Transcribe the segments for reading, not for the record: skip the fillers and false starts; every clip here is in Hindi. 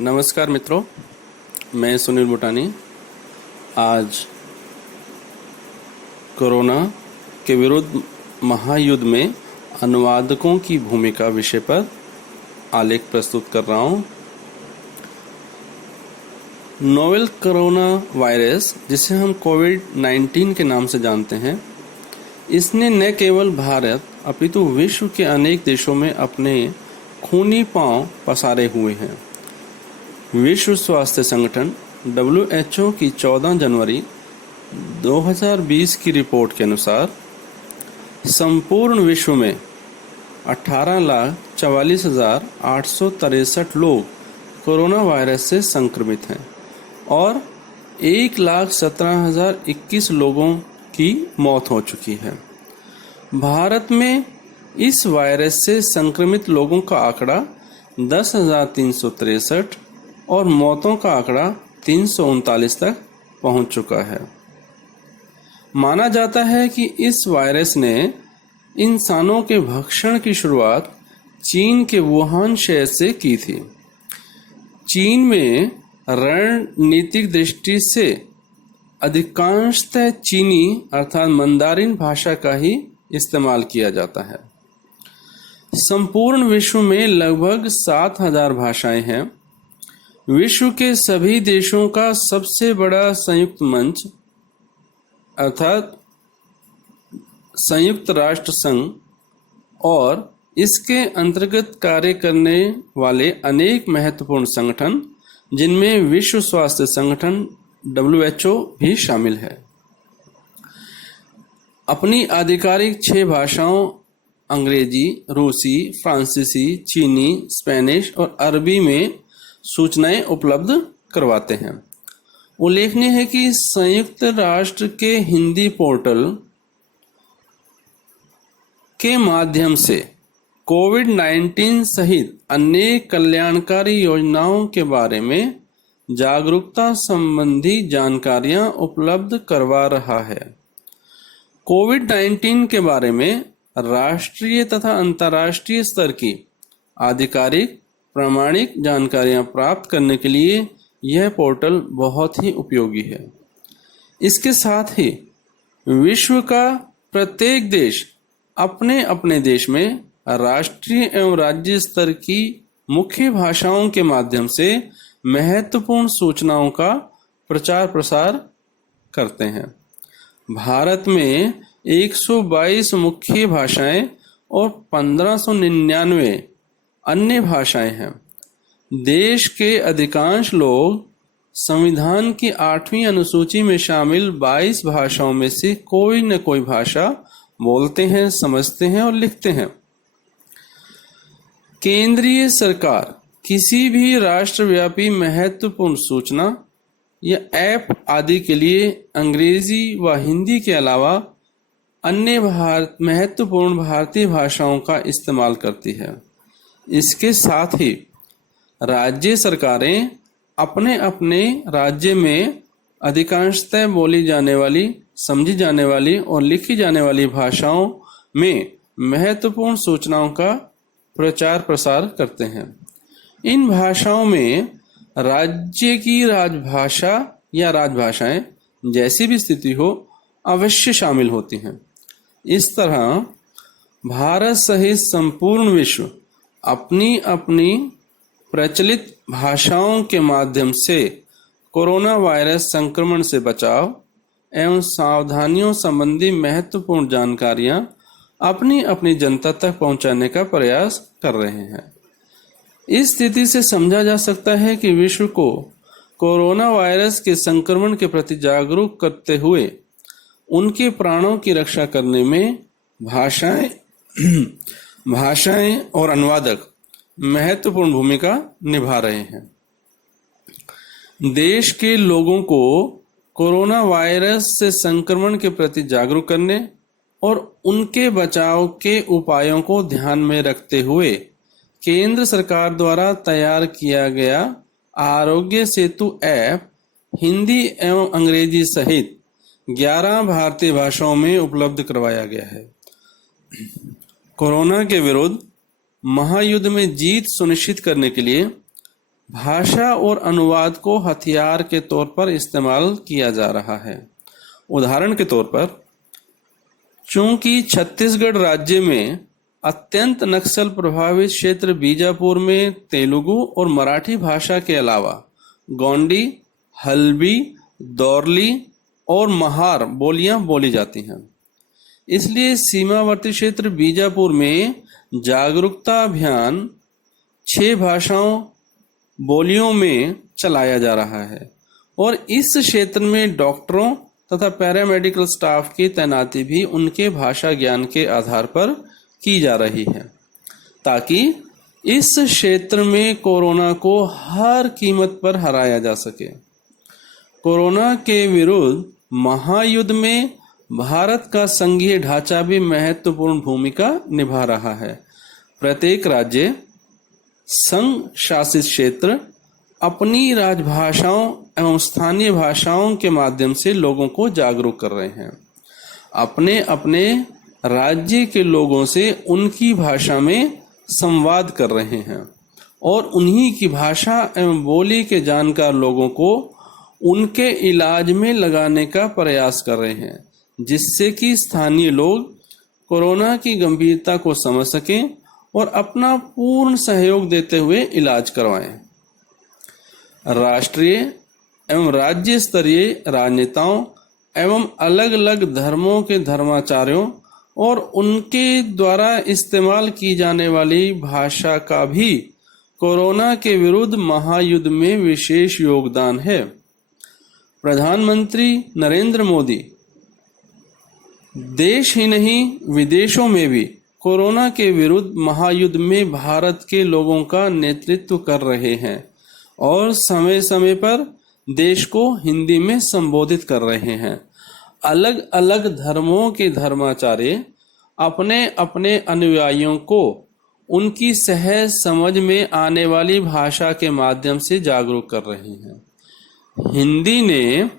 नमस्कार मित्रों, मैं सुनील बुटानी आज कोरोना के विरुद्ध महायुद्ध में अनुवादकों की भूमिका विषय पर आलेख प्रस्तुत कर रहा हूं। नोवेल कोरोना वायरस, जिसे हम कोविड-19 के नाम से जानते हैं, इसने न केवल भारत अपितु विश्व के अनेक देशों में अपने खूनी पांव पसारे हुए हैं। विश्व स्वास्थ्य संगठन WHO की 14 जनवरी 2020 की रिपोर्ट के अनुसार संपूर्ण विश्व में 18,44,863 लोग कोरोना वायरस से संक्रमित हैं और 1,17,021 लोगों की मौत हो चुकी है। भारत में इस वायरस से संक्रमित लोगों का आंकड़ा 10,363 और मौतों का आंकड़ा 339 तक पहुंच चुका है। माना जाता है कि इस वायरस ने इंसानों के भक्षण की शुरुआत चीन के वुहान शहर से की थी। चीन में रणनीतिक दृष्टि से अधिकांशतः चीनी अर्थात मंदारिन भाषा का ही इस्तेमाल किया जाता है। संपूर्ण विश्व में लगभग 7,000 भाषाएं हैं। विश्व के सभी देशों का सबसे बड़ा संयुक्त मंच अर्थात संयुक्त राष्ट्र संघ और इसके अंतर्गत कार्य करने वाले अनेक महत्वपूर्ण संगठन, जिनमें विश्व स्वास्थ्य संगठन WHO भी शामिल है, अपनी आधिकारिक 6 भाषाओं अंग्रेजी, रूसी, फ्रांसीसी, चीनी, स्पेनिश और अरबी में सूचनाएं उपलब्ध करवाते हैं। उल्लेखनीय है कि संयुक्त राष्ट्र के हिंदी पोर्टल के माध्यम से कोविड-19 सहित अन्य कल्याणकारी योजनाओं के बारे में जागरूकता संबंधी जानकारियां उपलब्ध करवा रहा है। कोविड-19 के बारे में राष्ट्रीय तथा अंतर्राष्ट्रीय स्तर की आधिकारिक प्रामाणिक जानकारियां प्राप्त करने के लिए यह पोर्टल बहुत ही उपयोगी है। इसके साथ ही विश्व का प्रत्येक देश अपने अपने देश में राष्ट्रीय एवं राज्य स्तर की मुख्य भाषाओं के माध्यम से महत्वपूर्ण सूचनाओं का प्रचार प्रसार करते हैं। भारत में 122 मुख्य भाषाएं और 1599 अन्य भाषाएं हैं। देश के अधिकांश लोग संविधान की 8वीं अनुसूची में शामिल 22 भाषाओं में से कोई न कोई भाषा बोलते हैं, समझते हैं और लिखते हैं। केंद्रीय सरकार किसी भी राष्ट्रव्यापी महत्वपूर्ण सूचना या ऐप आदि के लिए अंग्रेजी व हिंदी के अलावा अन्य महत्वपूर्ण भारतीय भाषाओं का इस्तेमाल करती है। इसके साथ ही राज्य सरकारें अपने अपने राज्य में अधिकांशतः बोली जाने वाली, समझी जाने वाली और लिखी जाने वाली भाषाओं में महत्वपूर्ण सूचनाओं का प्रचार प्रसार करते हैं। इन भाषाओं में राज्य की राजभाषा या राजभाषाएं जैसी भी स्थिति हो अवश्य शामिल होती हैं। इस तरह भारत सहित संपूर्ण विश्व अपनी अपनी प्रचलित भाषाओं के माध्यम से कोरोना वायरस संक्रमण से बचाव एवं सावधानियों संबंधी महत्वपूर्ण जानकारियां अपनी अपनी जनता तक पहुंचाने का प्रयास कर रहे हैं। इस स्थिति से समझा जा सकता है कि विश्व को कोरोना वायरस के संक्रमण के प्रति जागरूक करते हुए उनके प्राणों की रक्षा करने में भाषाएं और अनुवादक महत्वपूर्ण भूमिका निभा रहे हैं। देश के लोगों को कोरोना वायरस से संक्रमण के प्रति जागरूक करने और उनके बचाव के उपायों को ध्यान में रखते हुए केंद्र सरकार द्वारा तैयार किया गया आरोग्य सेतु ऐप हिंदी एवं अंग्रेजी सहित 11 भारतीय भाषाओं में उपलब्ध करवाया गया है। कोरोना के विरुद्ध महायुद्ध में जीत सुनिश्चित करने के लिए भाषा और अनुवाद को हथियार के तौर पर इस्तेमाल किया जा रहा है। उदाहरण के तौर पर, चूंकि छत्तीसगढ़ राज्य में अत्यंत नक्सल प्रभावित क्षेत्र बीजापुर में तेलुगु और मराठी भाषा के अलावा गोंडी, हल्बी, दौरली और महार बोलियां बोली जाती हैं, इसलिए सीमावर्ती क्षेत्र बीजापुर में जागरूकता अभियान 6 भाषाओं बोलियों में चलाया जा रहा है और इस क्षेत्र में डॉक्टरों तथा पैरामेडिकल स्टाफ की तैनाती भी उनके भाषा ज्ञान के आधार पर की जा रही है, ताकि इस क्षेत्र में कोरोना को हर कीमत पर हराया जा सके। कोरोना के विरुद्ध महायुद्ध में भारत का संघीय ढांचा भी महत्वपूर्ण भूमिका निभा रहा है। प्रत्येक राज्य, संघ शासित क्षेत्र अपनी राजभाषाओं एवं स्थानीय भाषाओं के माध्यम से लोगों को जागरूक कर रहे हैं। अपने अपने राज्य के लोगों से उनकी भाषा में संवाद कर रहे हैं और उन्हीं की भाषा एवं बोली के जानकार लोगों को उनके इलाज में लगाने का प्रयास कर रहे हैं, जिससे कि स्थानीय लोग कोरोना की गंभीरता को समझ सकें और अपना पूर्ण सहयोग देते हुए इलाज करवाएं। राष्ट्रीय एवं राज्य स्तरीय राजनेताओं एवं अलग अलग धर्मों के धर्माचार्यों और उनके द्वारा इस्तेमाल की जाने वाली भाषा का भी कोरोना के विरुद्ध महायुद्ध में विशेष योगदान है। प्रधानमंत्री नरेंद्र मोदी देश ही नहीं विदेशों में भी कोरोना के विरुद्ध महायुद्ध में भारत के लोगों का नेतृत्व कर रहे हैं और समय समय पर देश को हिंदी में संबोधित कर रहे हैं। अलग अलग धर्मों के धर्माचार्य अपने अपने अनुयायियों को उनकी सहज समझ में आने वाली भाषा के माध्यम से जागरूक कर रहे हैं। हिंदी ने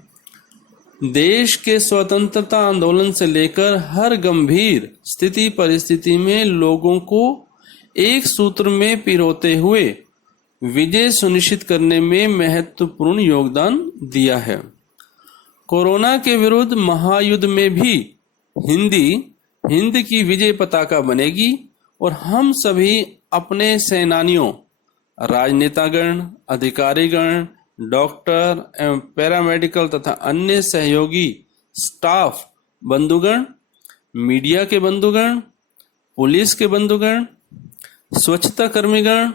देश के स्वतंत्रता आंदोलन से लेकर हर गंभीर स्थिति परिस्थिति में लोगों को एक सूत्र में पिरोते हुए विजय सुनिश्चित करने में महत्वपूर्ण योगदान दिया है। कोरोना के विरुद्ध महायुद्ध में भी हिंदी हिंद की विजय पताका बनेगी और हम सभी अपने सेनानियों, राजनेतागण, अधिकारीगण, डॉक्टर एवं पैरामेडिकल तथा अन्य सहयोगी स्टाफ बंधुगण, मीडिया के बंधुगण, पुलिस के बंधुगण, स्वच्छता कर्मीगण,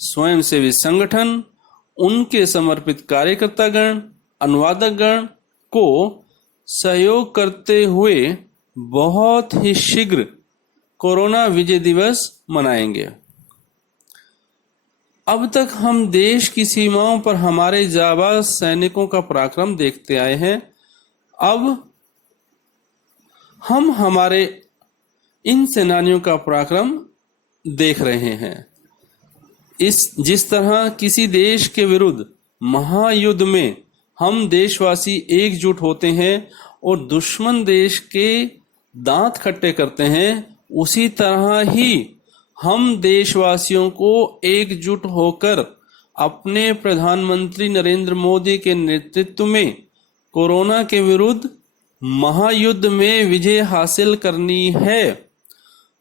स्वयंसेवी संगठन, उनके समर्पित कार्यकर्तागण, अनुवादकगण को सहयोग करते हुए बहुत ही शीघ्र कोरोना विजय दिवस मनाएंगे। अब तक हम देश की सीमाओं पर हमारे जाबाज सैनिकों का पराक्रम देखते आए हैं। अब हम हमारे इन सेनानियों का पराक्रम देख रहे हैं। जिस तरह किसी देश के विरुद्ध महायुद्ध में हम देशवासी एकजुट होते हैं और दुश्मन देश के दांत खट्टे करते हैं, उसी तरह ही हम देशवासियों को एकजुट होकर अपने प्रधानमंत्री नरेंद्र मोदी के नेतृत्व में कोरोना के विरुद्ध महायुद्ध में विजय हासिल करनी है।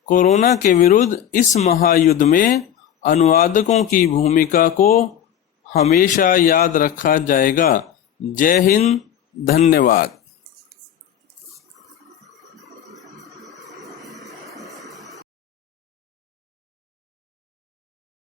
कोरोना के विरुद्ध इस महायुद्ध में अनुवादकों की भूमिका को हमेशा याद रखा जाएगा। जय हिंद, धन्यवाद।